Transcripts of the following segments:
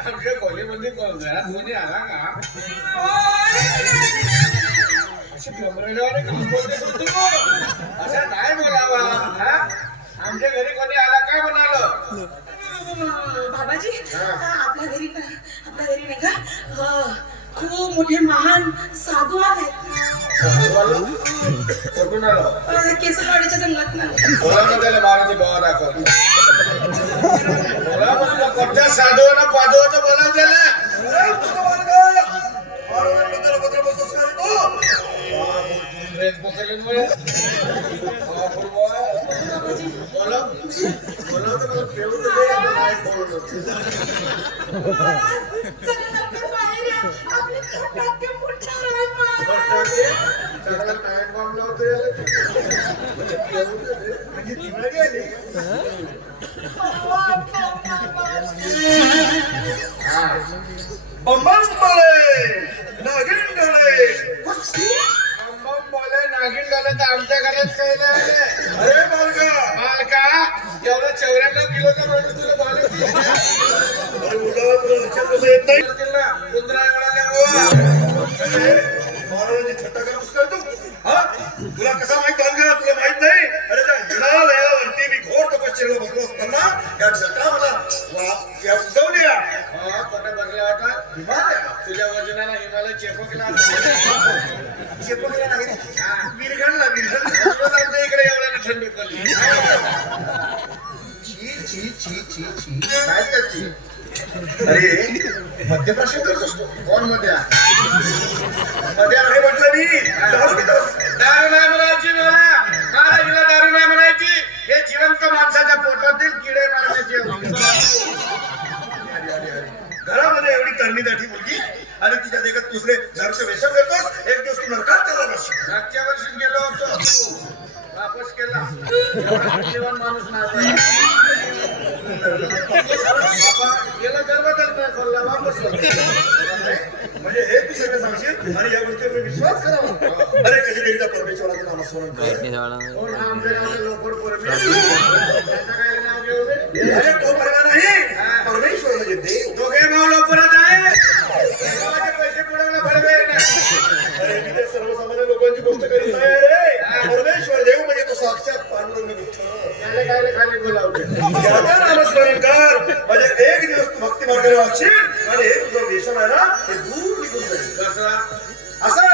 आमच्या कॉलेजमध्ये घरात कोणी आला का अशी कमरेल्यावर असं नाही बोलावा. आमच्या घरी कोणी आला काय म्हणालो बाबाजी आपल्या घरी नाही का खूप मोठे महान साधू आहेत. केसरवाडीच्या जंगलात ना त्याला बाराचे बाबा दाखव कोणत्या साधूला पाजवत बोला त्याला नागिन झालं तर आमच्या घरात खायला अरे मालका एवढा 94 किलोचा माणूस तुला थट्टा करतो तुला कसा माहित तुला माहित नाही. अरे त्या हिमालयावरती मी घोर तपश्चर्याला बसलो असताना त्या जटा मला उगवल्या कोठे बसल्या होता तुझ्या वजनाला हिमालय चेपकला नाही विरघणला आमच्या इकडे एवढ्या थंडी पडली. काय त्याची अरे मध्यप्रश्न करत असतो कोण मध्ये नाही म्हटलं मी दारू नाही म्हणायची मला महाराजीला दारू नाही म्हणायची. हे जिवंत माणसाच्या पोटातील किडे मारण्याची घरामध्ये एवढी तरणी दाठी मुलगी आणि तिच्या देखत दुसरे घरचं वेषण करतोस. एक दिवस तू नरकात त्याला बसशील. मागच्या वर्षी गेलो होतो वापस केला जीवन माणूस नाही गेला गर्भातच नाही खोलला वापस म्हणजे हे तू सगळं सांगशील आणि या गोष्टीवर मी विश्वास करावा. अरे कधीतरी त्या परमेश्वराचं नामस्मरण कर. कोण आमच्या गावात लोकड त्याचं काय नाव घेऊ अरे तो परवा नाही परमेश्वर म्हणजे देव. दोघे भाऊ लोकरच आहे पैसे पुढवला बडवे अरे मी त्या सर्वसामान्य लोकांची गोष्ट करीत नाही रे. परमेश्वर देव म्हणजे तो साक्षात पांडुरंग विठ्ठल. त्याला काय खाली बोलावते त्याचं नामस्मरण कर म्हणजे एक दिवस तू भक्ती मार्गाला लागशील आणि हे तुझं व्यसन आहे ना ते दूर निघून जाईल. कसं असं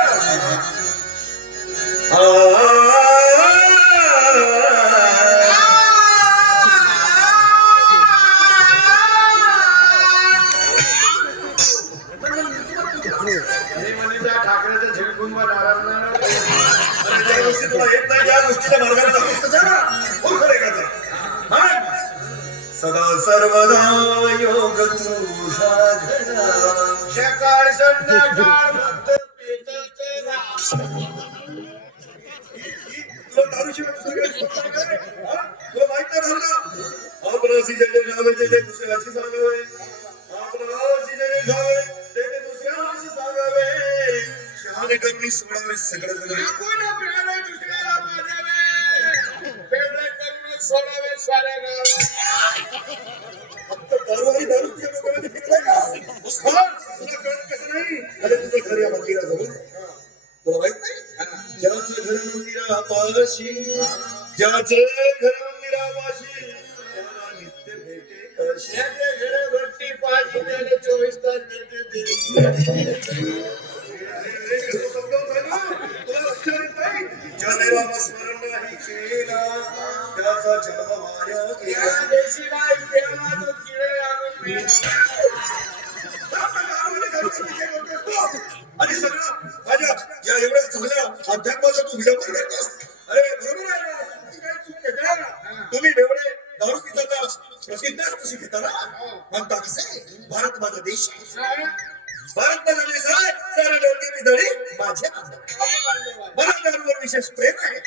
ठाकरेचं झिरकुंभ नाराज ज्या गोष्टी तुला येत नाही त्या गोष्टीच्या मार्गाने जातोस का जरा सदा सर्वदा योग तुझा घडा सकाळ संध्याकाळ भक्त तुला दारूशिवाय तुला माहित नाही झालं आपणाशी जे जे घावे ते दुसऱ्याशी सांगावे आपणाशी जे जे घावे ते दुसऱ्याशी सांगावे शहाणे करून सोडावे सगळं आपण आपल्याला दुसऱ्याला माजावे वेगळे करून सोडावे साऱ्या गावात फक्त दारू आणि दारू तुझ्या लोकांमध्ये फिरलाय का तुला कळत कसं नाही. अरे तुझं घर या मंदिराजवळ तुला माहित नाही ज्याचं घर मंदिरापाशी ज्याचं घर मंदिरापाशी त्याला नित्य भेटे कशी त्याचे घर भरती पाहिजे त्याला 24 तास भेटते तुला लक्षात येत नाही ज्याने रामस्मरण नाही केला त्याचा जन्म माया या देशीला इतिहाला तो किडे लागून आणि सगळं माझ्या या एवढ्या चांगल्या अध्यात्माचा तू विडंबन करतोस. अरे बरोबर आहे ना काही चूक घेतला ना तुम्ही एवढे दारू पिताना प्रतिज्ञाच तशी घेताना म्हणता कसे भारत माझा देश आहे. भारत माझा देश आहे सारा डोळी बिदळी माझ्या मला दारूवर विशेष प्रेम आहे.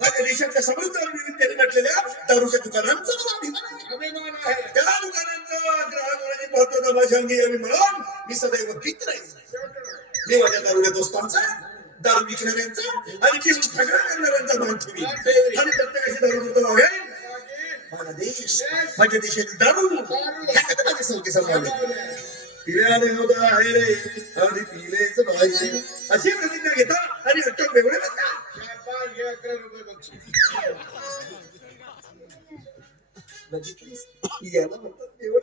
माझ्या देशाच्या समृद्ध आणि विविधतेने नटलेल्या दारूच्या दुकानांचा मला अभिमान आहे. त्या दुकानांचा ग्राहक होण्याची पात्रता माझ्या अंगी यावी म्हणून मी सदैव भीत राहील. मी माझ्या दारुड्या दोस्तांचा, दारू विकणाऱ्यांचा आणि पिऊन सगळ्या करणाऱ्यांचा मान ठेवी आणि प्रत्येकाशी दारू करतो वागेल. माझा देश, माझ्या देशाची दारू ह्या सौके सांभाळले. पिल्याने होता आहे रे आणि पिलेच पाहिजे अशी प्रतिज्ञा घेता आणि अटक वेगळे बसता. बघितलीस याला म्हणतात देवळ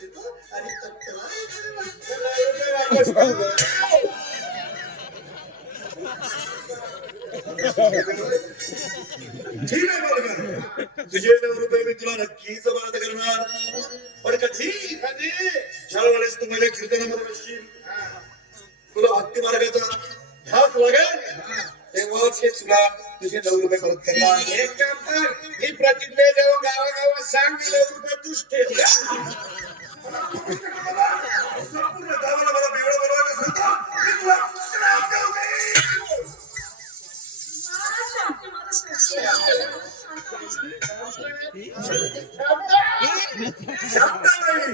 देतो आणि ठीक आहे बालका, तुझे 9 रुपये मी तुला नक्कीच परत करणार. पण कधी कधी ज्या वेळेस तू माझ्या कीर्तनामध्ये बसशील, तुला भक्ती मार्गाचा ध्यास लागेल, तेव्हाच हे तुला तुझे 9 रुपये परत करणार. एक काम कर, ही प्रतिज्ञा जाऊन गावागावात सांग, 9 रुपये तूच ठेव. संपूर्ण गावाला मला बेवडा बनवायचं असेल तर मी तुला श्राप देईन. शांत नाही.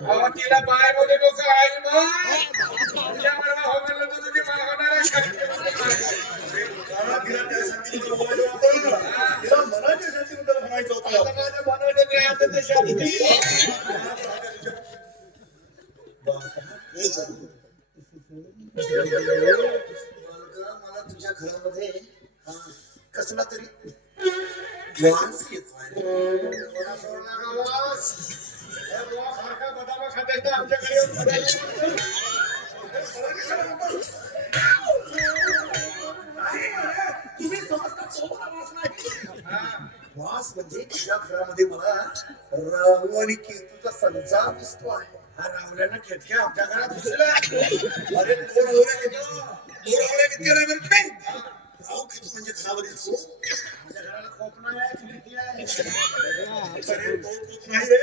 अहो, तिला बाय मध्ये लोक आई मग तुझ्या बरोबर हो म्हणलं तर तुझी मा होणार आहे. तिला त्या शांतीबद्दल बोलायचं होतं. तिला मनाच्या शांतीबद्दल म्हणायचं होतं. आता माझं बनवलं ते आता ते शांती. मला तुझ्या घरामध्ये कसला तरी वास येतोय. कोणा सोडला का वास? हे बुवा सारखा बदाम खात आहे तर आमच्याकडे येऊन पडायला. तुम्ही समजता सोबत वास नाही. हा. वास म्हणजे तुझ्या घरामध्ये मला राहू आणि केतूचा संचार दिसतो आहे. हा रावल्यानं खेटक्या आमच्या घरात घुसला. अरे तो रावल्या घेतो, तो रावल्या किती नाही म्हणत नाही. राहू केतू म्हणजे घरामध्ये असतो. आमच्या घराला खोपणा आहे, खिडकी आहे. अरे तो खूप नाही रे,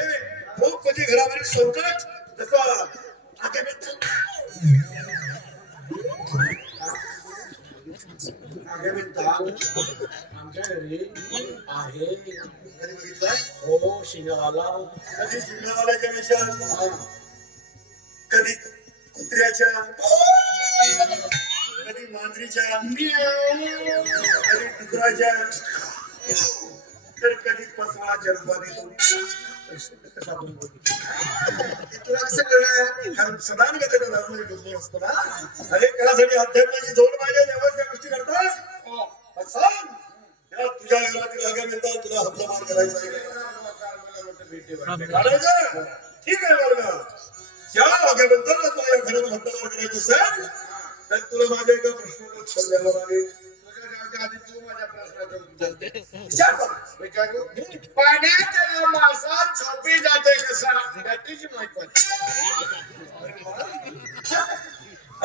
खूप म्हणजे घरावरील संकट जसं आता आमच्या घरी आहे. कधी बघितलाय? हो शिंगावाला. कधी शिंगावाल्याच्या वेशात, कधी कुत्र्याच्या, कधी मांजरीच्या, कधी डुकराच्या, तर कधी पसवाच्या रूपाने कसा बनतो. तुला कसं कळलं? कारण सदानगतीला धर्म डुबलो असतो ना. अरे त्यासाठी अध्यात्माची जोड पाहिजे, तेव्हाच त्या गोष्टी करतात. सांग त्या तुझ्या घरातील आगामीला तुला हद्दपार करायचा आहे. काढायचं? ठीक आहे बाळगा. ज्या आगाबद्दल तुला या घरात हद्दपार करायचं असेल तर तुला माझ्या एका प्रश्नाचं उत्तर द्यावं लागेल. तुझ्या आधी तू माझ्या प्रश्नाचं उत्तर दे. विचार कर. विचारू? पाण्यात मासा झोपी जाते कसा? त्याची महत्वाची.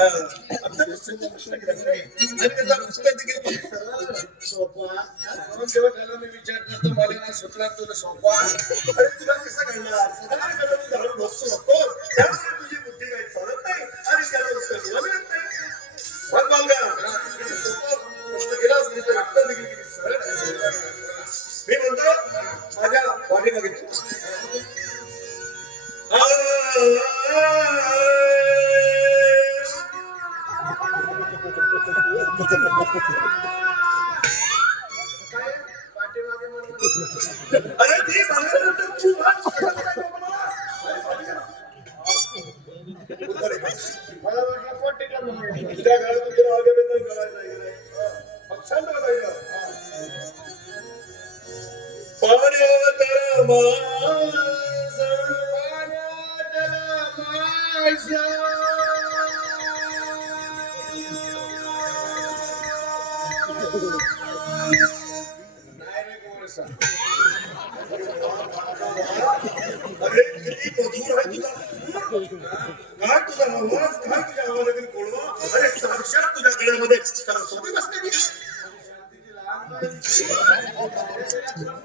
आमचा प्रश्नाचा प्रश्न केला नाही. आणि त्याचा उत्तर देखील सरळ सोपा. 2 दिवस झालं मी विचार करतो, मला ना सुचला तुला सोपा. अरे तुला कसं कळणार? सदानगतीला तू धरून बसू शकतो, त्यामुळे तुझी बुद्धी काही चालत नाही आणि त्याचं उत्तर तुला मिळत नाही. बघ बालगा, किती सोपा प्रश्न केलास आणि त्याचं उत्तर देखील किती सरळ आहे. मी म्हणतो माझ्या पाठीमागे तू. काय? पाठीमागे म्हणून. अरे ती माझ्यानंतर तू वाट मला वाटलं पोटीला म्हणून. तुझ्या घरात तुझ्या आगाबद्दल कळायला नाही. मग शांत बसायचं. पाण्यात मासा, पाण्यात मासा. नाही रे गोरसा. अरे किती मधुर आहे तुझा सूर. काय तुझा आवाज, काय तुझ्या आवाजातील गोडवा. अरे साक्षात तुझ्या गळ्यामध्ये सरस्वती बसलेली. शांतीची लहान बाई.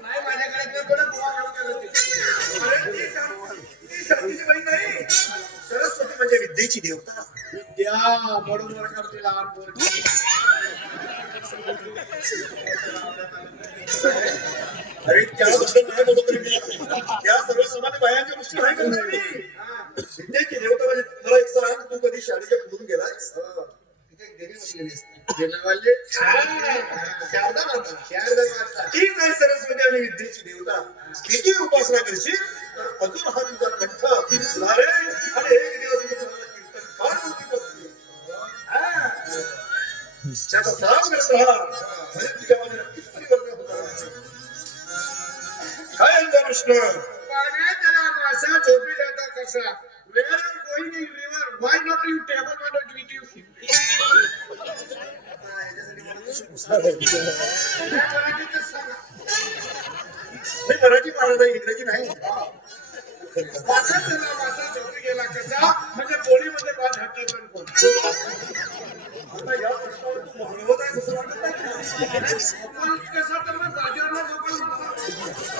नाही माझ्याकडे ते कोणा बुवा घेऊन गेलं ते. अरे ती शांती विद्येची देवता विद्या बरोबर करते लहान पोरगी. अरे त्याबद्दल नाही बोलत रे मी. त्या सर्वसामान्य बायांच्या गोष्टी नाही करणार मी. हा. विद्येची देवता म्हणजे मला एक सांग, तू कधी शाळेच्या पुढून गेलायस? तिथे देवी बसलेली असते. देवीवाले? शारदा माता. शारदा माता. ती काय सरस्वती आणि विद्येची देवता. किती उपासना करशील तर अजून हा तुझा कंठ सुधारेल आणि एक दिवस मी तुम्हाला कीर्तन फार मोठी बसली. त्याचा सराव करत राहा म्हणजे तुझ्यामध्ये नक्कीच परिवर्तन होणार. काय अंगा कृष्ण? पाण्यातला मासा झोपी जाता कसा? Where are you going in river? Why not you table? Why not with you? मराठीतच सांगा. मी मराठी मारत आहे, इंग्रजी नाही. पाण्यातला मासा झोपी गेला कसा? म्हणजे पोळीमध्ये भात हातात पण कोण? आता या प्रश्नावर तू भांडवत आहेस असं वाटत नाही. झोपल कसा तर मग बाजूला झोपल म्हणा.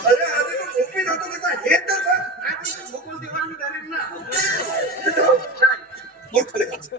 अरे आधी तू झोपी जातो कसा हे तर सांग. नाही पण झोपल तेव्हा मी धरीन ना. मूर्ख लेकरं.